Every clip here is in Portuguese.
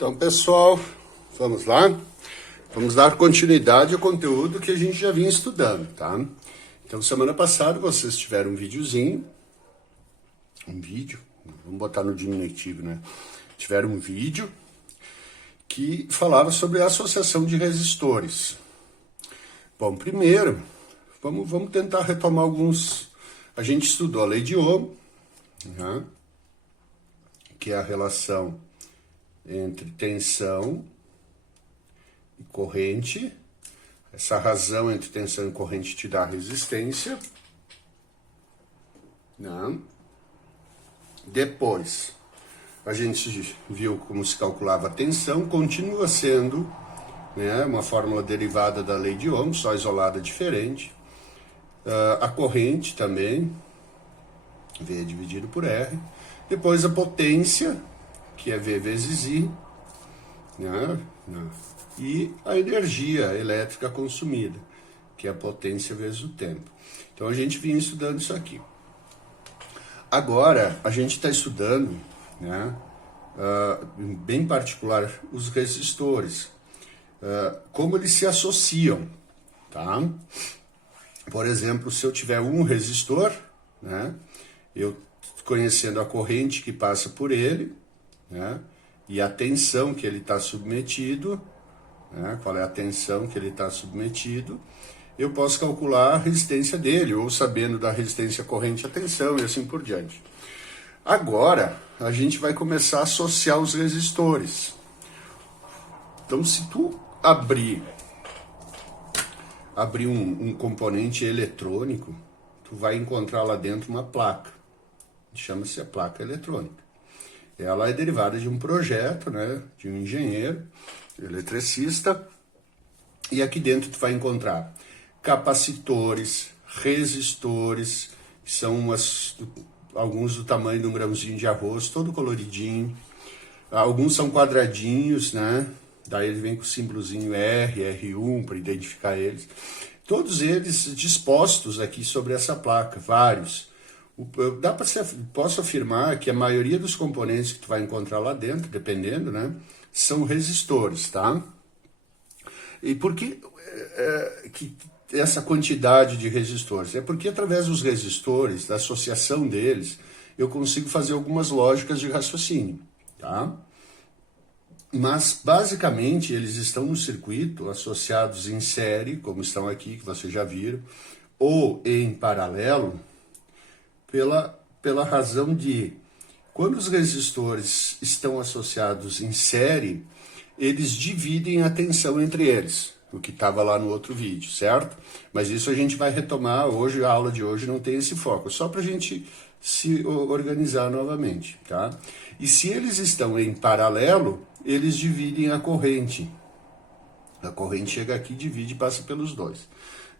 Então, pessoal, vamos lá? Vamos dar continuidade ao conteúdo que a gente já vinha estudando, tá? Então, semana passada vocês tiveram um videozinho, vamos botar no diminutivo, né? Tiveram um vídeo que falava sobre a associação de resistores. Bom, primeiro, vamos tentar retomar alguns... A gente estudou a lei de Ohm, né? Que é a relação entre tensão e corrente. Essa razão entre tensão e corrente te dá resistência. Né? Depois, a gente viu como se calculava a tensão, continua sendo, né, uma fórmula derivada da lei de Ohm, só isolada diferente. A corrente também, V dividido por R. Depois a potência, que é V vezes I, né? E a energia elétrica consumida, que é a potência vezes o tempo. Então a gente vinha estudando isso aqui. Agora a gente está estudando, né, bem particular, os resistores, como eles se associam, tá? Por exemplo, se eu tiver um resistor, né, eu conhecendo a corrente que passa por ele, né, e a tensão que ele está submetido, né, qual é a tensão que ele está submetido, eu posso calcular a resistência dele, ou sabendo da resistência corrente à tensão e assim por diante. Agora, a gente vai começar a associar os resistores. Então, se tu abrir um componente eletrônico, tu vai encontrar lá dentro uma placa. Chama-se a placa eletrônica. Ela é derivada de um projeto, né, de um engenheiro, eletricista, e aqui dentro tu vai encontrar capacitores, resistores, que são alguns do tamanho de um grãozinho de arroz, todo coloridinho. Alguns são quadradinhos, né? Daí ele vem com o símbolozinho R, R1 para identificar eles. Todos eles dispostos aqui sobre essa placa, vários. Posso afirmar que a maioria dos componentes que tu vai encontrar lá dentro, dependendo, né, são resistores, tá? E por que essa quantidade de resistores? É porque através dos resistores, da associação deles, eu consigo fazer algumas lógicas de raciocínio, tá? Mas, basicamente, eles estão no circuito associados em série, como estão aqui, que vocês já viram, ou em paralelo, pela razão de, quando os resistores estão associados em série, eles dividem a tensão entre eles, o que estava lá no outro vídeo, certo? Mas isso a gente vai retomar hoje, a aula de hoje não tem esse foco, só para a gente se organizar novamente, tá? E se eles estão em paralelo, eles dividem a corrente. A corrente chega aqui, divide e passa pelos dois.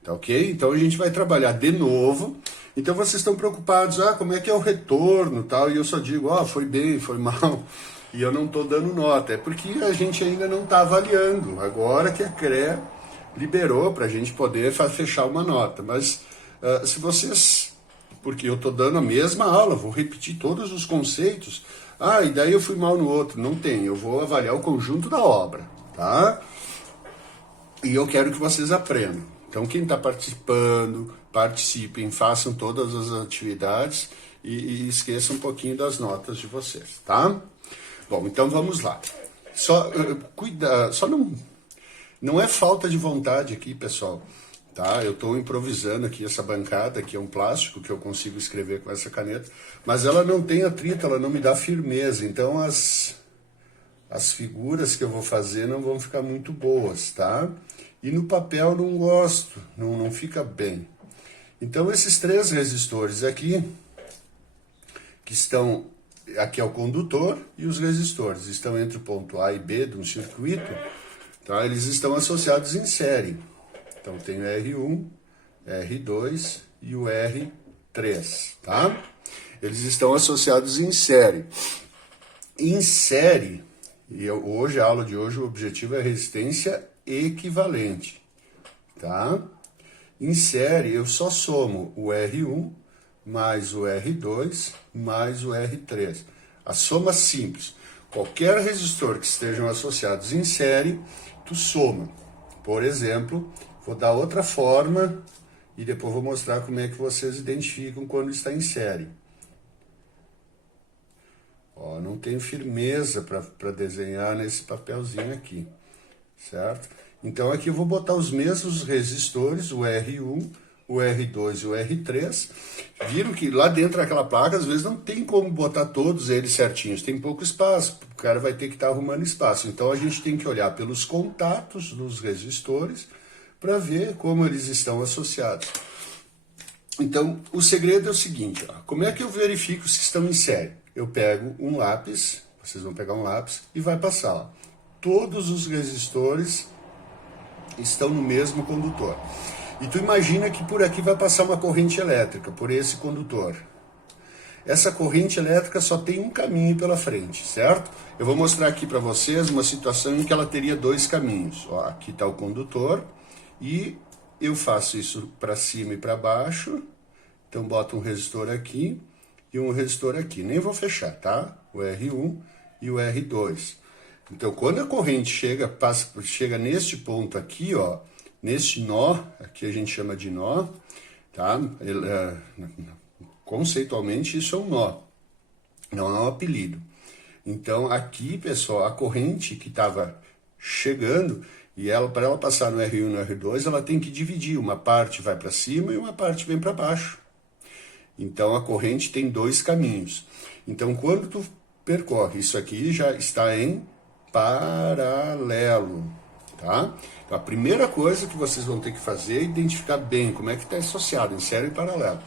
Tá ok? Então a gente vai trabalhar de novo. Então vocês estão preocupados, como é que é o retorno, tal, e eu só digo, foi bem, foi mal, e eu não estou dando nota. É porque a gente ainda não está avaliando. Agora que a CREA liberou para a gente poder fechar uma nota. Mas se vocês... Porque eu estou dando a mesma aula, vou repetir todos os conceitos. E daí eu fui mal no outro. Não tem, eu vou avaliar o conjunto da obra, tá? E eu quero que vocês aprendam. Então, quem está participando, participem, façam todas as atividades e esqueçam um pouquinho das notas de vocês, tá? Bom, então vamos lá. Só não é falta de vontade aqui, pessoal, tá? Eu estou improvisando aqui essa bancada, que é um plástico que eu consigo escrever com essa caneta, mas ela não tem atrito, ela não me dá firmeza, então as figuras que eu vou fazer não vão ficar muito boas, tá? E no papel não gosto, não fica bem. Então esses três resistores aqui, que estão, aqui é o condutor, e os resistores estão entre o ponto A e B de um circuito, tá? Eles estão associados em série. Então tem o R1, R2 e o R3, tá? Eles estão associados em série. Em série, hoje, a aula de hoje, o objetivo é resistência equivalente, tá? Em série, eu só somo o R1 mais o R2 mais o R3. A soma simples. qualquer resistor que estejam associados em série, tu soma. Por exemplo, vou dar outra forma e depois vou mostrar como é que vocês identificam quando está em série. Ó, não tenho firmeza para desenhar nesse papelzinho aqui, certo? Então aqui eu vou botar os mesmos resistores, o R1, o R2 e o R3. Viram que lá dentro daquela placa, às vezes não tem como botar todos eles certinhos, tem pouco espaço, o cara vai ter que estar arrumando espaço. Então a gente tem que olhar pelos contatos dos resistores para ver como eles estão associados. Então o segredo é o seguinte, ó, como é que eu verifico se estão em série? Eu pego um lápis, vocês vão pegar um lápis e vai passar, ó, todos os resistores estão no mesmo condutor. E tu imagina que por aqui vai passar uma corrente elétrica, por esse condutor. Essa corrente elétrica só tem um caminho pela frente, certo? Eu vou mostrar aqui para vocês uma situação em que ela teria dois caminhos. Ó, aqui está o condutor e eu faço isso para cima e para baixo. Então boto um resistor aqui e um resistor aqui. Nem vou fechar, tá? O R1 e o R2. Então quando a corrente chega neste ponto aqui, ó, neste nó, aqui a gente chama de nó, tá? Conceitualmente isso é um nó, não é um apelido. Então aqui, pessoal, a corrente que estava chegando, e para ela passar no R1 e no R2, ela tem que dividir, uma parte vai para cima e uma parte vem para baixo. Então a corrente tem dois caminhos. Então quando tu percorre isso aqui, já está em paralelo, tá? Então, a primeira coisa que vocês vão ter que fazer é identificar bem como é que está associado, em série e paralelo.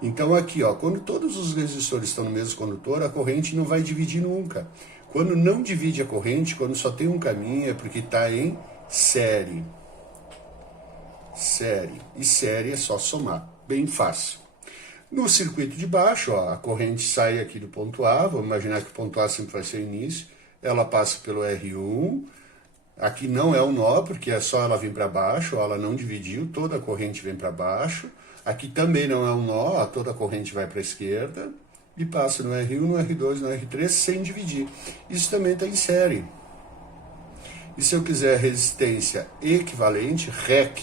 Então aqui, ó, quando todos os resistores estão no mesmo condutor, a corrente não vai dividir nunca. Quando não divide a corrente, quando só tem um caminho, é porque está em série. Série. E série é só somar. Bem fácil. No circuito de baixo, ó, a corrente sai aqui do ponto A, vamos imaginar que o ponto A sempre vai ser o início, ela passa pelo R1, aqui não é um nó, porque é só ela vir para baixo, ó, ela não dividiu, toda a corrente vem para baixo, aqui também não é um nó, ó, toda a corrente vai para a esquerda, e passa no R1, no R2, no R3, sem dividir. Isso também está em série. E se eu quiser resistência equivalente, REC,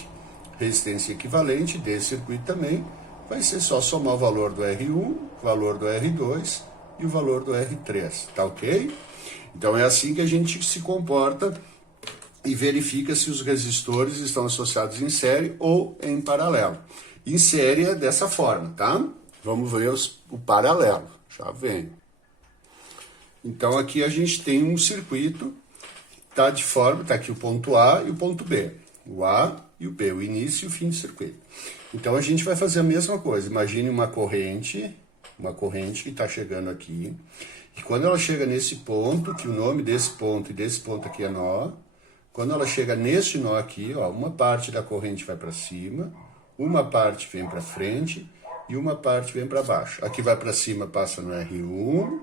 resistência equivalente desse circuito também, vai ser só somar o valor do R1, o valor do R2 e o valor do R3, tá ok? Então é assim que a gente se comporta e verifica se os resistores estão associados em série ou em paralelo. Em série é dessa forma, tá? Vamos ver o paralelo, já vem. Então aqui a gente tem um circuito, tá de forma, tá aqui o ponto A e o ponto B. O A e o B, o início e o fim do circuito. Então a gente vai fazer a mesma coisa. Imagine uma corrente que está chegando aqui. E quando ela chega nesse ponto, que o nome desse ponto e desse ponto aqui é nó, quando ela chega nesse nó aqui, ó, uma parte da corrente vai para cima, uma parte vem para frente e uma parte vem para baixo. Aqui vai para cima, passa no R1,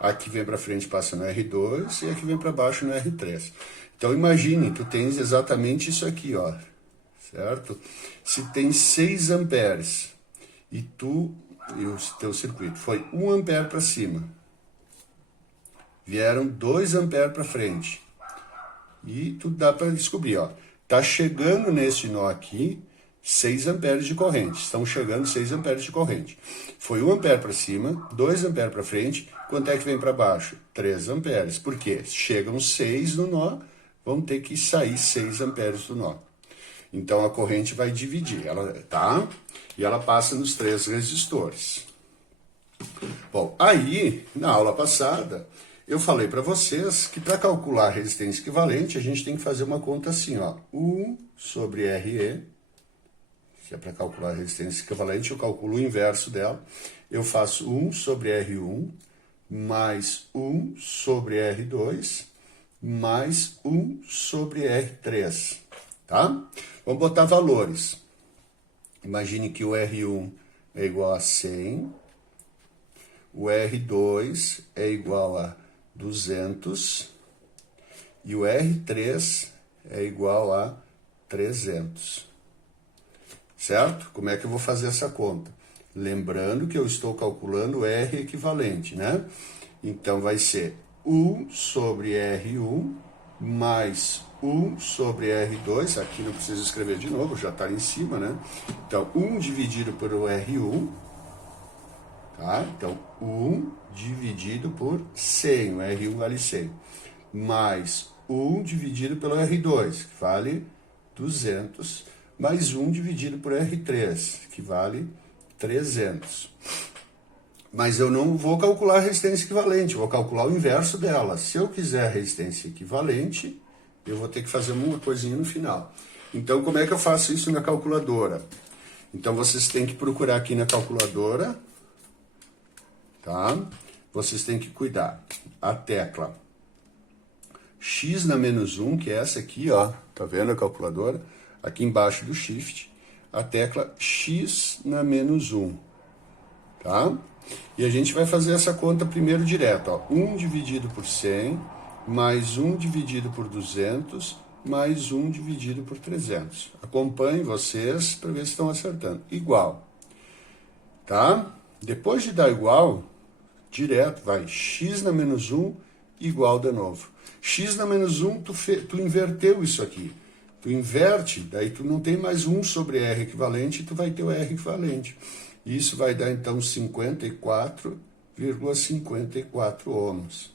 aqui vem para frente, passa no R2 e aqui vem para baixo no R3. Então imagine, tu tens exatamente isso aqui, ó, certo? Se tem 6 amperes e o teu circuito foi 1 ampere para cima, vieram 2 amperes para frente, e tu dá para descobrir, ó, tá chegando nesse nó aqui 6 amperes de corrente, estão chegando 6 amperes de corrente. Foi 1 ampere para cima, 2 amperes para frente, quanto é que vem para baixo? 3 amperes, por quê? Chegam 6 no nó, vão ter que sair 6 amperes do nó. Então a corrente vai dividir, tá? E ela passa nos 3 resistores. Bom, aí, na aula passada, eu falei para vocês que para calcular a resistência equivalente, a gente tem que fazer uma conta assim, ó, 1 sobre RE, que é para calcular a resistência equivalente, eu calculo o inverso dela, eu faço 1 sobre R1, mais 1 sobre R2, mais 1 sobre R3, tá? Vamos botar valores. Imagine que o R1 é igual a 100, o R2 é igual a 200 e o R3 é igual a 300. Certo? Como é que eu vou fazer essa conta? Lembrando que eu estou calculando o R equivalente, né? Então vai ser 1 sobre R1 mais 1 sobre R2, aqui não preciso escrever de novo, já está em cima, né? Então, 1 dividido por R1, tá? Então, 1 dividido por 100, o R1 vale 100, mais 1 dividido pelo R2, que vale 200, mais 1 dividido por R3, que vale 300. Mas eu não vou calcular a resistência equivalente, eu vou calcular o inverso dela. Se eu quiser a resistência equivalente, eu vou ter que fazer uma coisinha no final. Então, como é que eu faço isso na calculadora? Então, vocês têm que procurar aqui na calculadora, tá? Vocês têm que cuidar. A tecla X na menos 1, que é essa aqui, ó, tá vendo a calculadora? Aqui embaixo do Shift, a tecla X na menos 1, tá? E a gente vai fazer essa conta primeiro direto, ó. 1 dividido por 100, mais 1 dividido por 200, mais 1 dividido por 300. Acompanhem vocês para ver se estão acertando. Igual, tá? Depois de dar igual, direto, vai x na menos 1 igual de novo. X na menos 1, tu inverteu isso aqui. Tu inverte, daí tu não tem mais 1 sobre R equivalente, tu vai ter o R equivalente. Isso vai dar, então, 54,54 ohms.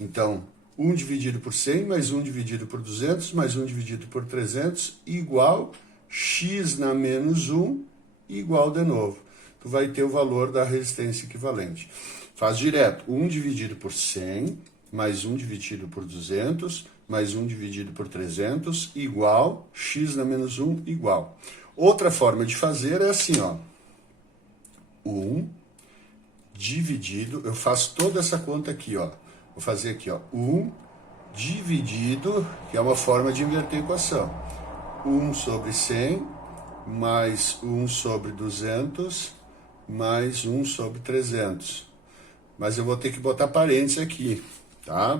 Então, 1 dividido por 100, mais 1 dividido por 200, mais 1 dividido por 300, igual x na menos 1, igual de novo. Tu vai ter o valor da resistência equivalente. Faz direto, 1 dividido por 100, mais 1 dividido por 200, mais 1 dividido por 300, igual x na menos 1, igual. Outra forma de fazer é assim, ó. 1 dividido, eu faço toda essa conta aqui, ó. Vou fazer aqui, ó. 1 dividido, que é uma forma de inverter a equação. 1 sobre 100, mais 1 sobre 200, mais 1 sobre 300. Mas eu vou ter que botar parênteses aqui, tá?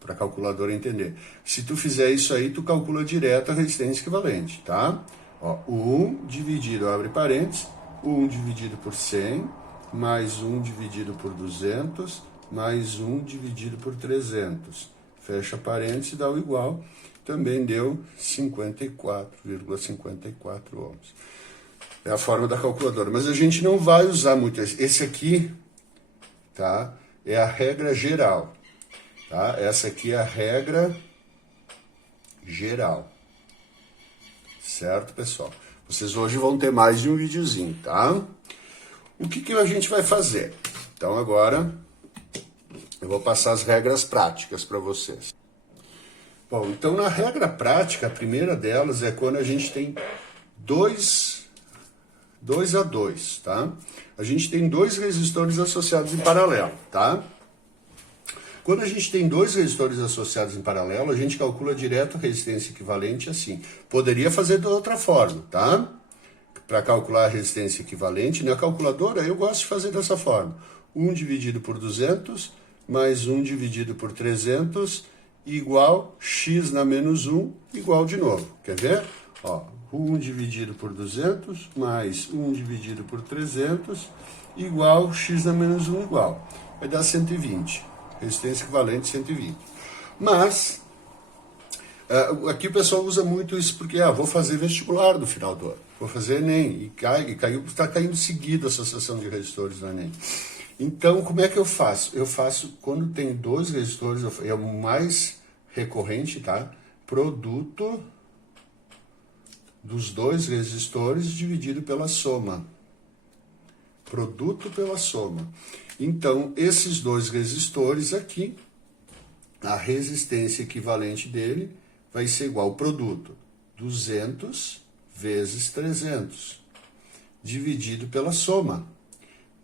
Para a calculadora entender. Se tu fizer isso aí, tu calcula direto a resistência equivalente, tá? Ó, 1 dividido, abre parênteses, 1 dividido por 100, mais 1 dividido por 200, mais 1 dividido por 300. Fecha parênteses e dá o igual. Também deu 54,54 ohms. É a forma da calculadora. Mas a gente não vai usar muito esse aqui, tá? É a regra geral, tá? Essa aqui é a regra geral. Certo, pessoal? Vocês hoje vão ter mais de um videozinho, tá? O que a gente vai fazer? Então, agora, eu vou passar as regras práticas para vocês. Bom, então, na regra prática, a primeira delas é quando a gente tem 2 a 2, tá? A gente tem 2 resistores associados em paralelo, tá? Quando a gente tem 2 resistores associados em paralelo, a gente calcula direto a resistência equivalente assim. Poderia fazer de outra forma, tá? Para calcular a resistência equivalente, na calculadora eu gosto de fazer dessa forma. 1 dividido por 200, mais 1 dividido por 300, igual x na menos 1, igual de novo. Quer ver? Ó, 1 dividido por 200, mais 1 dividido por 300, igual x na menos 1, igual. Vai dar 120. Resistência equivalente 120. Mas, aqui o pessoal usa muito isso porque, vou fazer vestibular no final do ano, vou fazer Enem, está caindo seguido a associação de resistores no Enem. Então, como é que eu faço? Eu faço, quando tem 2 resistores, é o mais recorrente, tá? Produto dos 2 resistores dividido pela soma. Produto pela soma. Então, esses 2 resistores aqui, a resistência equivalente dele vai ser igual ao produto 200 vezes 300, dividido pela soma,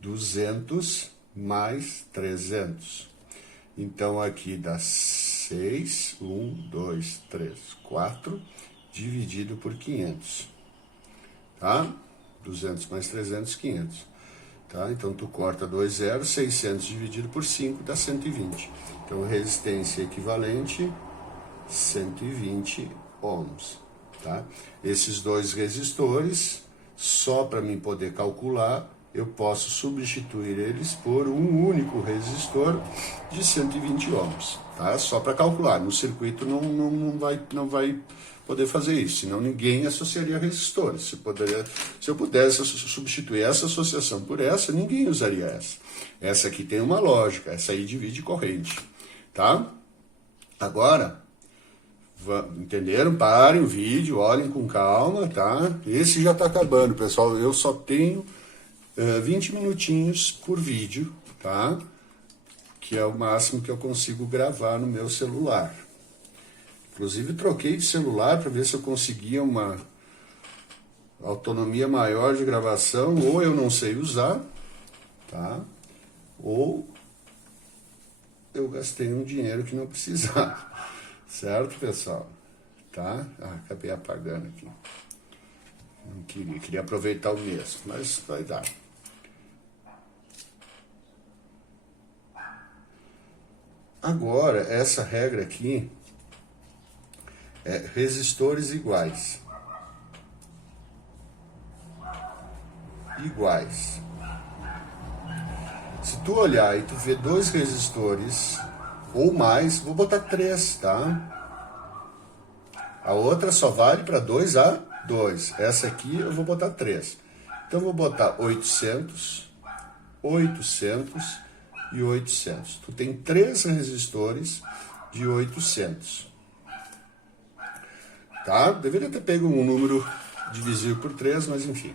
200 mais 300. Então, aqui dá 6, 1, 2, 3, 4, dividido por 500, tá? 200 mais 300, 500. Tá? Então, tu corta 2 zeros, 600 dividido por 5 dá 120. Então, resistência equivalente, 120 ohms. Tá? Esses 2 resistores, só para mim poder calcular, eu posso substituir eles por um único resistor de 120 ohms, tá? Só para calcular. No circuito não vai poder fazer isso, senão ninguém associaria resistores. Se eu pudesse substituir essa associação por essa, ninguém usaria essa. Essa aqui tem uma lógica, essa aí divide corrente, tá? Agora, entenderam? Parem o vídeo, olhem com calma, tá? Esse já está acabando, pessoal. Eu só tenho 20 minutinhos por vídeo, tá? Que é o máximo que eu consigo gravar no meu celular. Inclusive, troquei de celular para ver se eu conseguia uma autonomia maior de gravação, ou eu não sei usar, tá? Ou eu gastei um dinheiro que não precisava. Certo, pessoal? Tá? Acabei apagando aqui. Não queria aproveitar o mesmo, mas vai dar. Agora, essa regra aqui é resistores iguais. Iguais. Se tu olhar e tu ver dois resistores ou mais, vou botar 3, tá? A outra só vale para 2 a 2. Essa aqui eu vou botar 3. Então eu vou botar 800, 800 e 800. Tu tem 3 resistores de 800. Tá? Deveria ter pego um número divisível por 3, mas enfim.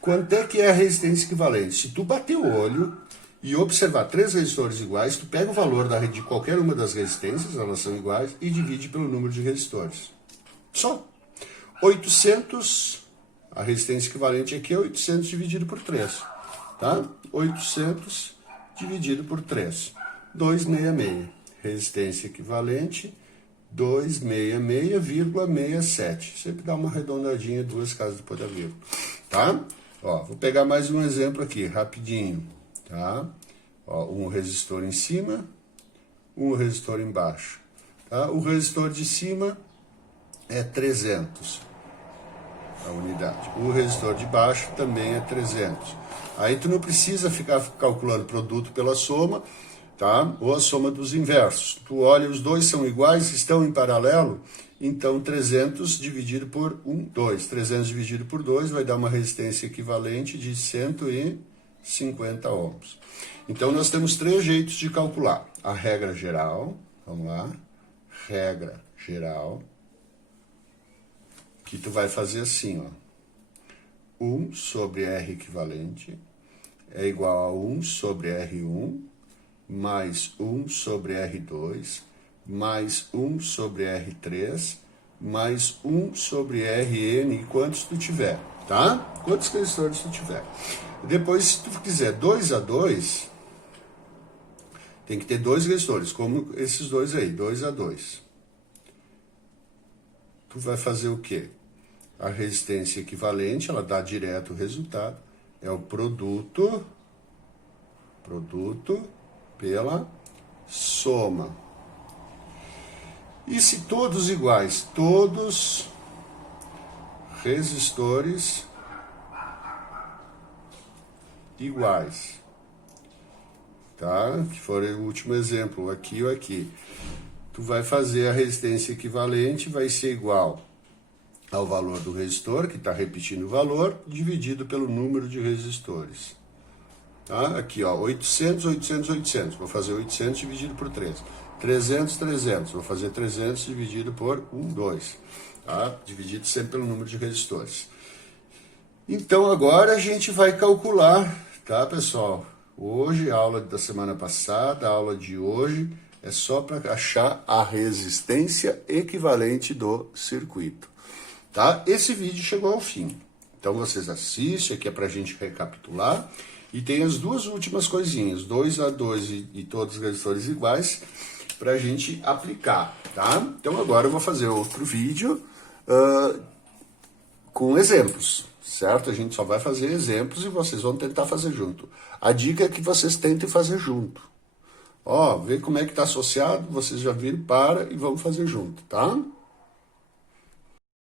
Quanto é que é a resistência equivalente? Se tu bater o olho e observar 3 resistores iguais, tu pega o valor de qualquer uma das resistências, elas são iguais, e divide pelo número de resistores. Só. 800, a resistência equivalente aqui é 800 dividido por 3. Tá? 800 dividido por 3. 266. Resistência equivalente, 266,67. Sempre dá uma arredondadinha, 2 casas depois da vírgula. Tá? Ó, vou pegar mais um exemplo aqui, rapidinho. Tá? Ó, um resistor em cima, um resistor embaixo. Tá? O resistor de cima é 300, a unidade. O resistor de baixo também é 300. Aí tu não precisa ficar calculando produto pela soma, tá? Ou a soma dos inversos. Tu olha, os dois são iguais, estão em paralelo, então 300 dividido por 2. 300 dividido por 2 vai dar uma resistência equivalente de 150 ohms. Então, nós temos 3 jeitos de calcular. A regra geral, vamos lá, regra geral, que tu vai fazer assim, ó. 1 sobre R equivalente é igual a 1 sobre R1, mais 1 sobre R2, mais 1 sobre R3, mais 1 sobre Rn, quantos tu tiver, tá? Quantos resistores tu tiver. Depois, se tu quiser 2 a 2, tem que ter 2 resistores, como esses dois aí, 2 a 2. Tu vai fazer o quê? A resistência equivalente, ela dá direto o resultado, é o produto pela soma. E se todos iguais, todos resistores iguais, tá? Que for o último exemplo, aqui ou aqui. Tu vai fazer a resistência equivalente, vai ser igual ao valor do resistor, que está repetindo o valor, dividido pelo número de resistores. Tá? Aqui, ó, 800, 800, 800. Vou fazer 800 dividido por 3. 300, 300. Vou fazer 300 dividido por 1, 2. Tá? Dividido sempre pelo número de resistores. Então, agora a gente vai calcular, tá, pessoal? Hoje, a aula da semana passada, a aula de hoje, é só para achar a resistência equivalente do circuito. Tá? Esse vídeo chegou ao fim. Então, vocês assistem, aqui é para a gente recapitular. E tem as duas últimas coisinhas, 2 a 2 e todos os resistores iguais, para a gente aplicar, tá? Então, agora eu vou fazer outro vídeo com exemplos, certo? A gente só vai fazer exemplos e vocês vão tentar fazer junto. A dica é que vocês tentem fazer junto. Ó, vê como é que está associado, vocês já viram, para e vamos fazer junto, tá?